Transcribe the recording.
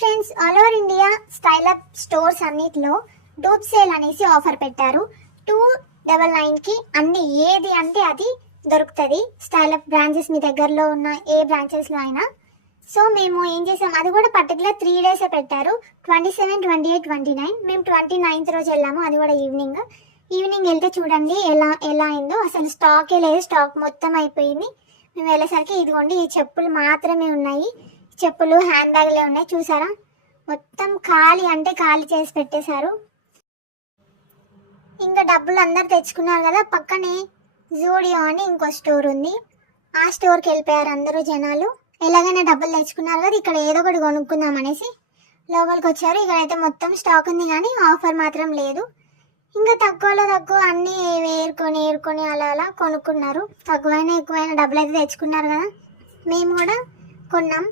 Friends, all over India style up stores అన్నిటిలో dupe sale అనేసి offer పెట్టారు. 299కి అన్ని ఏది అంటే అది దొరుకుతుంది. స్టైల్ అప్ బ్రాంచెస్ మీ దగ్గరలో ఉన్న ఏ బ్రాంచెస్లో అయినా. సో మేము ఏం చేసాం, అది కూడా పర్టికులర్ 3 days పెట్టారు. 27, 28, 29. మేము 29th రోజు వెళ్ళాము, అది కూడా ఈవినింగ్ వెళ్తే చూడండి ఎలా అయిందో. అసలు స్టాకే లేదు, స్టాక్ మొత్తం అయిపోయింది. మేము వెళ్ళేసరికి ఇదిగోండి ఈ చెప్పులు మాత్రమే ఉన్నాయి. చెప్పులు హ్యాండ్ బ్యాగ్లే ఉన్నాయి, చూసారా? మొత్తం ఖాళీ అంటే ఖాళీ చేసి పెట్టేశారు. ఇంకా డబ్బులు అందరు తెచ్చుకున్నారు కదా, పక్కనే జూడియో అని ఇంకో స్టోర్ ఉంది. ఆ స్టోర్కి వెళ్ళిపోయారు అందరూ జనాలు. ఎలాగైనా డబ్బులు తెచ్చుకున్నారు కదా, ఇక్కడ ఏదో ఒకటి కొనుక్కుందాం అనేసి లోపలికి వచ్చారు. ఇక్కడైతే మొత్తం స్టాక్ ఉంది కానీ ఆఫర్ మాత్రం లేదు. ఇంకా తక్కువలో తక్కువ అన్నీ ఏరుకొని అలా కొనుక్కున్నారు. తక్కువైనా ఎక్కువైనా డబ్బులు అయితే తెచ్చుకున్నారు కదా, మేము కూడా కొన్నాం.